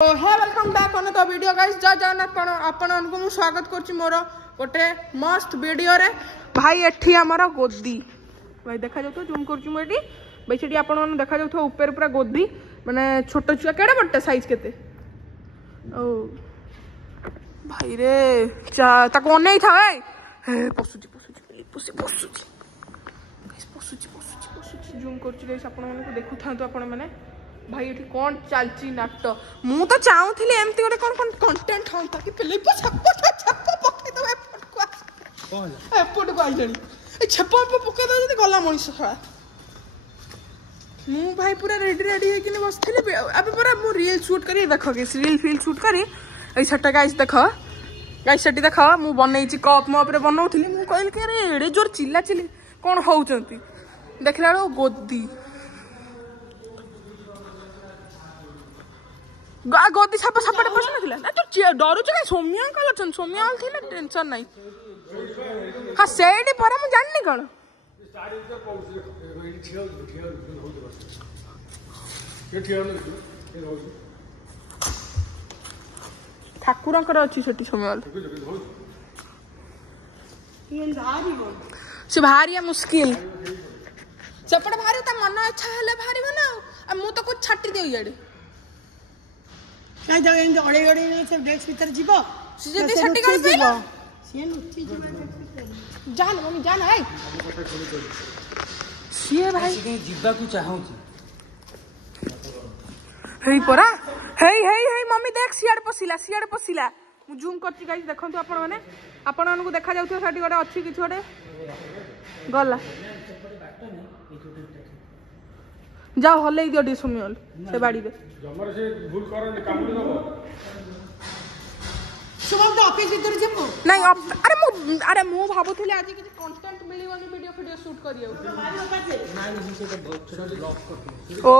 Welcome back on the video guys. जय जगन्नाथ आपन को स्वागत करछि मोर गोटे मस्त वीडियो रे। भाई एठी हमर गोदी भाई देखा जाउ तो जूम करछि मो एठी भाई सेठी आपन मन देखा जाउ तो ऊपर पूरा गोदी माने छोट छुआ केडा बट्टे साइज केते ओ भाई रे ताको ओनै था ए पसुची पसुची पसुची पसुची गाइस पसुची पसुची पसुची जूम करछि गाइस आपन मन को देखु थांतो आपन माने भाई ये कौन चलची नाट मु तो चाहूली एमती गोटे कौन कौन कंटेंट हम ताकि फिलिप छप्पो छप्पो पके दो एपट को आइजणी ए छप्पो पके दो जदी गला मनिष खा मु भाई पूरा रेडी रेडी है कि ने बसथिले अबे पूरा मु रील शूट करी देखो के रील फील शूट करी ए छटा गाइस देखो गाइस सेठी देखो मु बनैछि कप मो ऊपर बनौथिली मु कहल के रे एडे जोर चिल्ला चिल्ली कोन होउचंती देखला रो गोदी गोदी सब सपटे पसंद थिला ना तो डरू छ सोमिया कल छन सोमिया आल थिले टेंशन नाही हां सेडी पर हम जाननी कोन ठाकुरंकर अछि सेठी सोमियाल ये से भारी मुश्किल सपटे भारी त मन अच्छा हले भारी बना मु तो कुछ छाटी देउ याडे नहीं जाओ इन ओडे ओडे से डेक्स भीतर जीवो जदी छटी कर जीवो से नुची जीवो जान मम्मी जान है से भाई से जीवा को चाहू हेई परा हेई मम्मी देख सियाड पसिला मु जूम करछि गाइस देखंतु आपण माने आपण मानकु देखा जाउथो साटी गोटे अछि किछ गोटे गला जाओ हल्ले दियो डी सुमियल से बाड़ी दे जमर से भूल करन काम न दबो सुबह तो ऑफिस भीतर जीवो नहीं अरे मु भाबुथले आज किछ कंटेंट मिलिवनी वीडियो शूट करियो नहीं से तो बहुत छोटा ब्लॉक कर ओ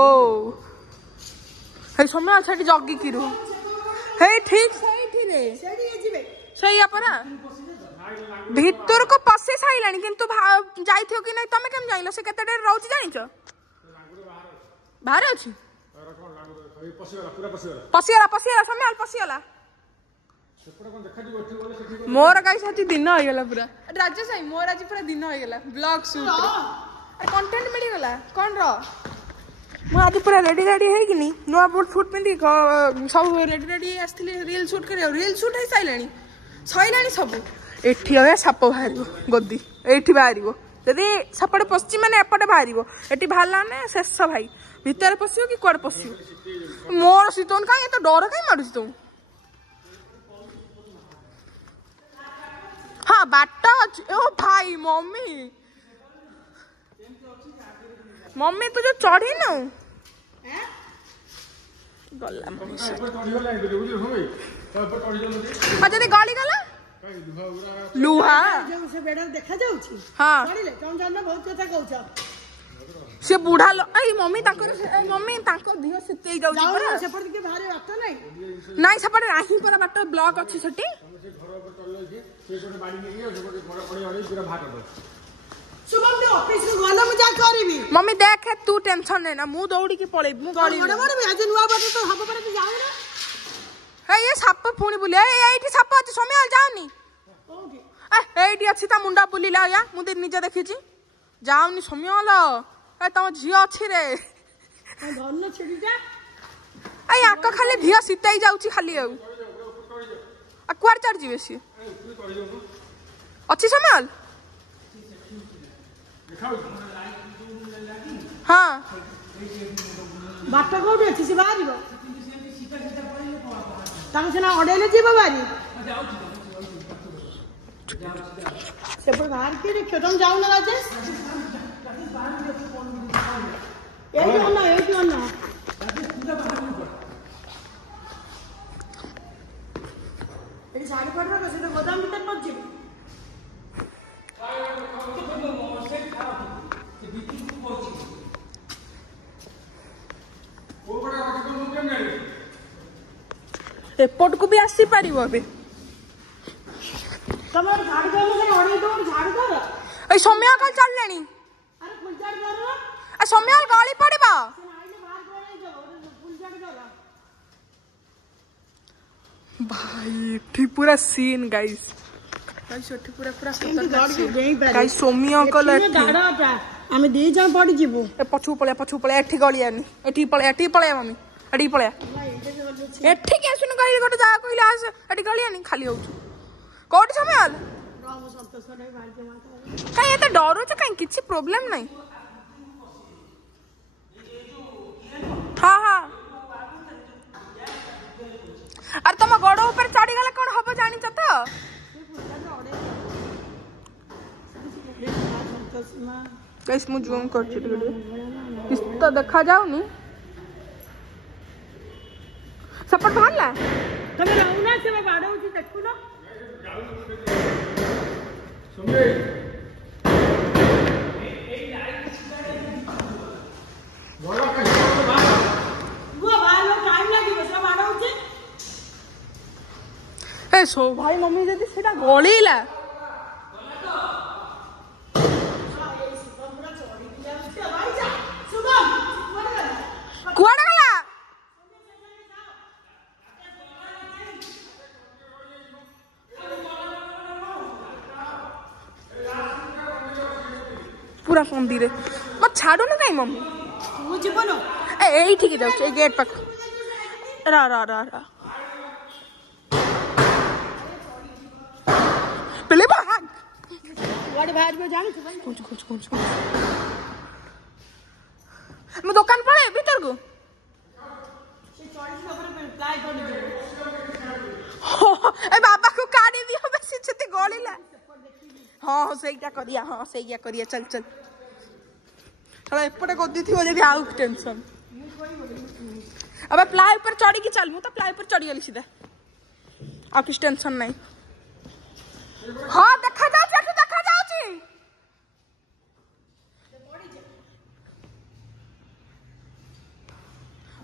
हे समय छटी जगी किरु हे ठीक सही थिले सेडी जीवे सही अपरा भीतर को पसे साइलानी किंतु जाइथियो कि नहीं तमे केम जाइलो से केते डेर रहउची जानिचो बाहर अछि पसियाला समय पसियाला मोर गाइस आज दिन हो गेला पूरा राजेश भाई मोर आज पूरा दिन हो गेला ब्लॉग शूट अरे कंटेंट मिल गेला कोन रो मु आज पूरा रेडी है कि नी नो बोट शूट पिंदी सब रेडी आस्थिले रील शूट करियो रील शूट है सइलानी सब एठी हो साप बाहरिबो गोदी एठी बाहरिबो जदी सपड़े पश्ची माने एपटे बाहरिबो एठी बाहरला ने शेष भाई भीतर पसियो कि कोड पसियो मोर सितोन काहे तो डर काहे मारुछ तू हां बाटा ओ भाई मम्मी तू जो चढ़ी न गला अच्छा गाड़ी गला लुहा जो से बेडर देखा जाउची हां पड़िले कौन जानना बहुत कथा कहउछ से बूढ़ा ए मम्मी ताको दियो सितेई जाउची पर से पड़ के बाहर बात नहीं सपटे राही पर बाट ब्लॉक अछि सटी से घर पर चलले से कोन बाड़ी में गयो से घर पड़ी वाली पूरा भाग दो सुबह में ऑफिस में वाला में जा करबी मम्मी देख तू टेंशन नै ना मु दौड़ी के पळे मु गाड़ी बड़े आज नुआ बाटे तो हब पड़े तू जाऊ ना हे ये साप फुणी बुले एठी साप अछि समय जाउनी ओके एठी अछि ता मुंडा बुलीला या मु दे निजे देखिछि जाउनी समय होला ए तम झियो अछि रे धन्न छेडी जा ए आक खाली धिया सिताई जाउची खाली आ कुआर चढ़ जीवे सी अछि समय हाँ बाट कोड अछि से बाहरिबो तांग सेना ओडेले जीव बारी से पर बाहर के देखो तुम जाओ ना राजेश ए ना ए साड़ी पड़ रहा है तो गोदाम भीतर पहुंच जी एपट को भी आसी पारिबो अबे तमर झाड़ दो ना ओडे दो झाड़ कर ए समय कल चललेनी अरे फुल झाड़ कर ए समय गली पड़िबा से आइले बाहर को नहीं जाओ फुल झाड़ कर भाई एठी पूरा सीन गाइस गाइस एठी पूरा पूरा खतरनाक सीन गाइस सोमी अंकल गाड़ाटा आमे दी जा पड़ी जीवो ए पछु पळे एठी गलियानी एठी पळे मम्मी एठी पळे एठी के सुन गली गोटे जा कइला आस एठी गलियानी खाली होछु कोठी समयल राम संतोष ने भाई के माता काई एते डरो छ काई किछि प्रॉब्लम नहीं हाँ अरे तुम गोड़ ऊपर चढ़ी गले कौन हम जानी तो गाइस मु जूम कर तो देखा जाऊनी सपट बाहरला तमे रहउना से मैं बाड़ो छी देखु ना सुमे गोड़ा का वो भाई लो टाइम लागी बस बाड़ो छी ए सो भाई मम्मी जदी सेटा गळीला कुआडा गला पूरा मंदिर मत छाड़ो ना कहीं मम्मी तू जीवनो ए ठीक है जाऊ गेट पाख रा रा रा रा पहले भाग वाडे भाई में जानी छ भाई कुछ मैं दुकान पड़े भीतर को से 40 ऊपर पे प्लाई कर ए बाबा को काढ़ी दियो बेसी छती गळीला हां सहीटा करिया हां सहीया करिया चल चल थोड़ा एपटे गद्दी थी जे आउ टेंशन अब प्लाई पर चढ़ी की चल मु तो प्लाई पर चढ़ी गली सीधा आ किस टेंशन नहीं हां देखा जाउची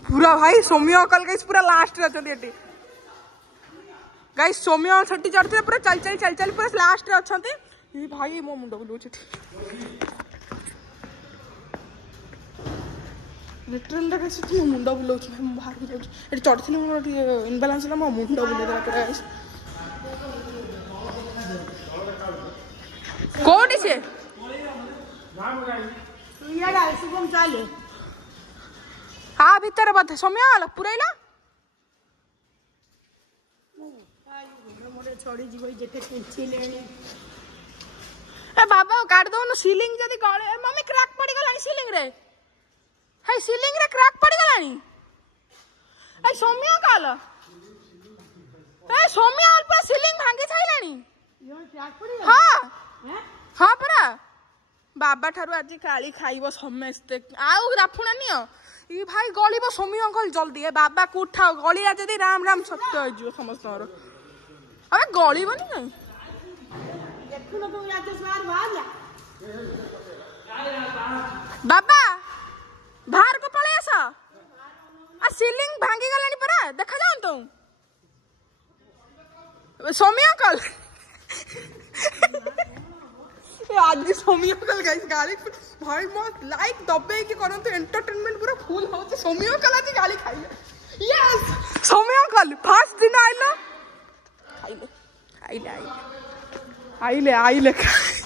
पूरा भाई सोमिया कल गाइस पूरा लास्ट रे अछंती एटी गाइस सोमिया छटी चढ़ते पूरा चल पूरा लास्ट रे अछंती ई भाई मो मुंड बुलो छटी लिटरल रे गाइस मो मुंड बुलो छ मैं बाहर बुलो एटी चढ़थिले मोर इनबैलेंस ला मो मुंड बुलो देला पूरा गाइस कोडी से ये डाल शुभम चाले हाँ भीतर बात सोमिया वाला पुरैला मोरे छोड़ी जी कोई जेते कुंची लेनी ए बाबा काट दो न सीलिंग जदी गळे मम्मी क्रैक पड़ी गलानी सीलिंग रे हाय सीलिंग रे क्रैक पड़ी गलानी ए सोमिया काला ए सोमिया पर सीलिंग भांगी छाइलानी यो क्रैक पड़ी हां हैं हां परा बाबा ठारू आज काली खाइबो समस्ते आउ राफुना नियो ई भाई गळीबो सोमी अंकल जल्दी ए बाबा को उठाओ गळीला जदी राम राम सत्य हो जियो समस्तर अबे गळीबनी नहीं देखु न तू आज सार भाला बाबा बाहर को पळे आसा आ सीलिंग भांगी गलानी परा देखा जाऊं तो सोमी अंकल आज सोमी अंकल गाइस गाली भाई मत लाइक दबे की करो तो एंटरटेनमेंट पूरा फुल हो तो सोमी अंकल आज गाली खाइले यस सोमी अंकल फर्स्ट दिन आइले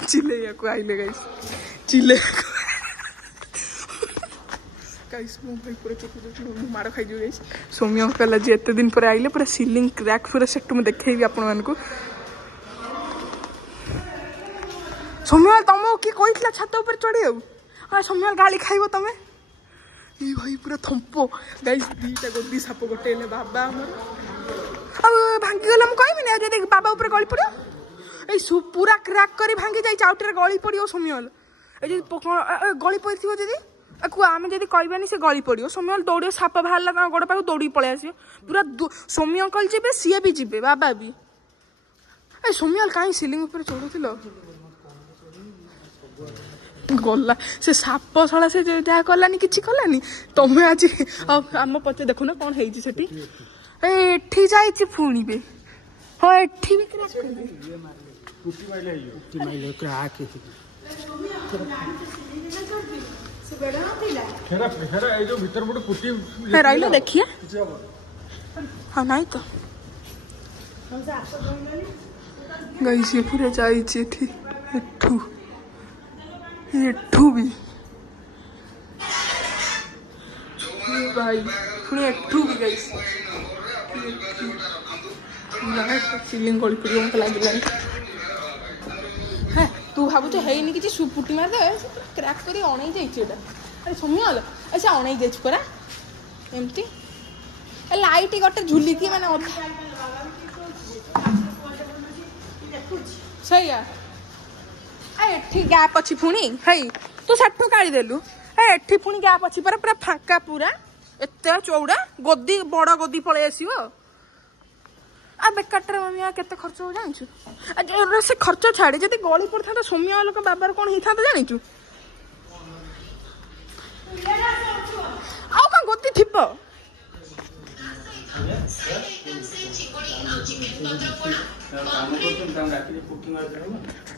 चिल्ले को आइले गाइस मो भाई पूरा चुप मार खाई जो गाइस सोमी अंकल आज एते दिन पर आइले पूरा सीलिंग क्रैक पूरा सेट में देखेबी आपण मानको सोमियाल तुमको कि कहितला छात ऊपर चढ़े आ सोमियाल गाली खाइबो तमे ई भाई पूरा थंपो गाइस दीटा गद्दी साप गोटेले बाबा हमर अब भांगी गला हम कहबी ना जे बाबा ऊपर गली पड़ो ए पूरा क्रैक करी भांगी जाई चाउटर गली पड़ियो सोमियाल ए जे गली पड़थिबो जदी अकु आमे जदी कहबानी से गली पड़ियो सोमियाल दौड़ियो साप बाहर लगा गोड़ पाक दौड़ी पळे आसियो पूरा सोमी अंकल जेबे सीए भी जिबे बाबा भी ए सोमियाल काई सीलिंग ऊपर चढ़ुथिलो गला से साप सला से जहाँ कलानी किछि कलानी तमे आज आम पचे देखु ना कौन हेजी सेठी एठी जाइछि फुणी बे हां एठी भी क्रैक कर दे पुटी माइले क्रैक से बेड़ा ना थिला हेरा ए जो भीतर बड पुटी है राइलो देखिए हां नहीं तो गाइस ये पूरा जाइए थी एठू भी भाई पुणी एठू भी गाइस सिलिंग गली पड़ो मत लगे हाँ तू भावु है कि पुटी मार दे क्रैक कर अणई जाइए अरे समय अच्छा अणई जाइए परा एमती लाइट गोटे झुलिकी मैंने सही एठी गैप अच्छी पुणी है तू सेठू काढ़ी देलु एठी पुणी गैप अच्छी पर पूरा फांका पूरा एते चौड़ा गद्दी बड़ गद्दी पलि आसो आ बेकार मम्मी केते खर्च हो जानछु से खर्च छाड़ी जदि गली पड़ता तो सौम्य लोक बाबार कौन होता जानिचु आउ कौन गद्दी थी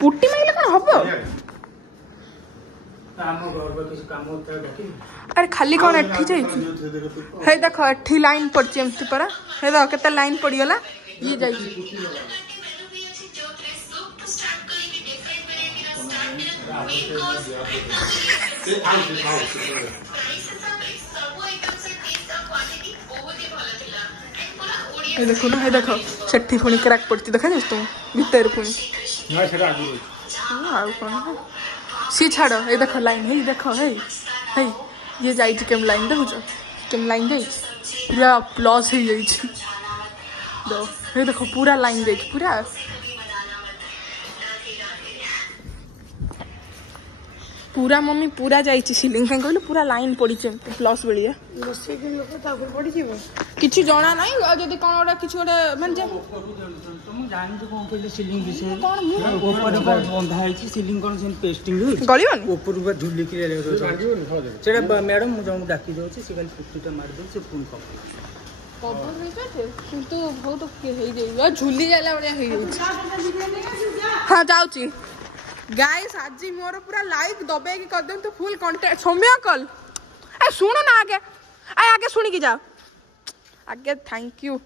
पुटी माइले कौन हम अरे खाली कौन एठी जाइए देख एठी लाइन पड़ी एमती परा हे देख केते लाइन पड़ीगला ये जाइए देखो ना देख सेठी पुणी क्रैक पड़ती देखा जाए तुम भीतर पुणी सी छाड़ ये देख लाइन है देख है ये जाइए केम लाइन देखुच केम लाइन जाइए पूरा प्लस हो जाइए देख पूरा लाइन जाइए पूरा पूरा मम्मी पूरा जाइए सिलिंग कहीं कहले पूरा लाइन पड़ी प्लस बेलिया किसी जना ना जब कौन गोटे किसी गोटे माने सिलिंग विषय कौन बंधा है सिलिंग कौन से पेस्टिंग गलियन ऊपर पूरा झुली के सेटा मैडम मुझे डाकी दो से खाली पुट्टीटा मार दो से फोन कवर किंतु बहुत झुली जाला बड़िया हाँ जाऊँगी गाइस आज मोर पूरा लाइक दबे की कर दे फुल कंटेंट सौम्य कल ए सुनो ना आगे सुनी की जाओ आगे थैंक यू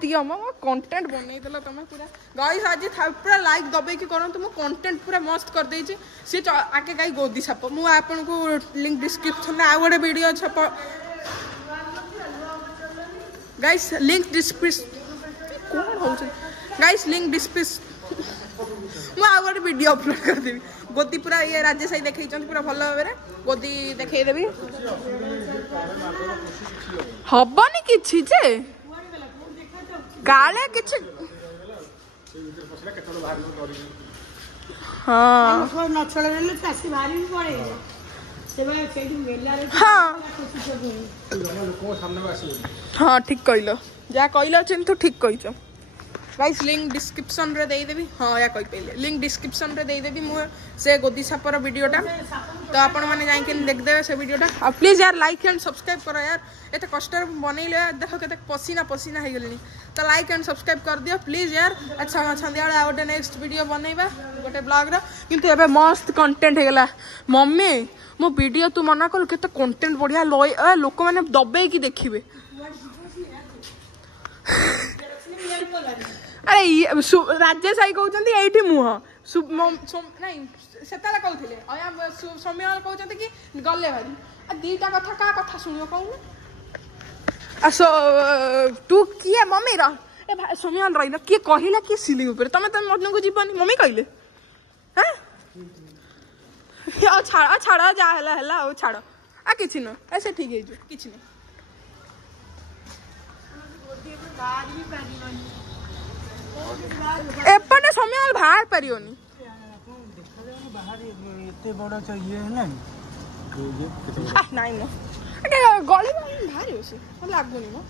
दियो मो कंटेंट बनै देला तमे पूरा गाइस आज पूरा लाइक दबे की करन तुम कंटेंट पूरा मस्त कर दे छी से आगे गाई गोदी छाप मु आपन को लिंक डिस्क्रिप्शन में आ गोटे वीडियो छाप गाइस लिंक डिस्क्रिप्शन कोन हो गाइस लिंक डिस्क्रिप्शन मु आ गोटे वीडियो अपलोड कर देबी गोदी पूरा ये राजेश भाई देखै पूरा भल भाव गोदी देखै देबी हबनी किछि जे काले किछि हाँ हाँ ठीक कहल जहाँ कहल तू ठीक कह गाइस लिंक डिस्क्रिप्शन रे दे देबी हाँ या कहि पहिले लिंक डिस्क्रिप्शन रे दे देबी मु से गोदी सापर वीडियोटा तो आपण माने जाई के देख देबे से वीडियोटा आ प्लीज यार लाइक एंड सब्सक्राइब करो यार एते कष्ट बनैले देखो केते पसीना पसीना हे गेलनी तो लाइक एंड सब्सक्राइब कर दियो प्लीज यार अच्छा संध्या आ गोटे नेक्स्ट वीडियो बनैबा गोटे ब्लॉग रो किंतु एबे मस्त कंटेंट हे गेला मम्मी मो वीडियो तू मना कर केते कंटेंट बढ़िया लोक माने दबे की देखिबे अरे राजेश भाई कहते ये मुह नाई से कहते सौम्य कहते कि गले भारी दीटा कथा क्या कथा शुण कौन तू किए मम्मी सौम्य रही किए कहला किए सिलिंग तुम तुम मजनू को जीवनी मम्मी कहले छाड़ छाड़ जहाँ छाड़ आ कि न ऐसे ठीक है कि एपटे समय बाहर पारियोनी एते बड़ा चाहिए ना नाइ न अटे गली बाहर होसी लागुनी म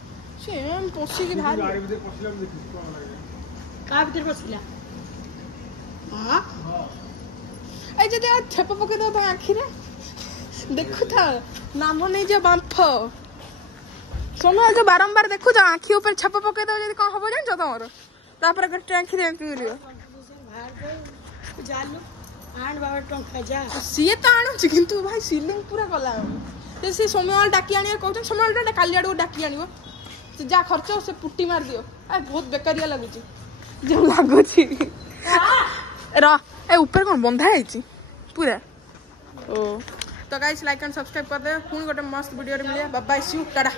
सेम पसी की बाहर गाड़ी भीतर पसिला देखि का भीतर पसिला हां ए जे छप पके दो तो आखी रे देखु था नाम नहीं जे बांफ समय जो बारंबार देखु जा आखी ऊपर छप पके दो जदी कोन होबो जान छ तमरो तापर के टैंक रे पिलियो जालू आण बाबा टंका जा सीए तो आणु छी किंतु भाई सीलिंग पूरा गला ते से समय डाकी आनी कहउछन समय काली आडू डाकी आनिबो से जा खर्च से पुट्टी मार दियो आ बहुत बेकारिया लागुची जो लागुची र ए ऊपर कौन बंधा है पूरा ओ तो गाइस लाइक एंड सब्सक्राइब कर दे पुणी गोटे मस्त वीडियो मिले bye bye see you Tata.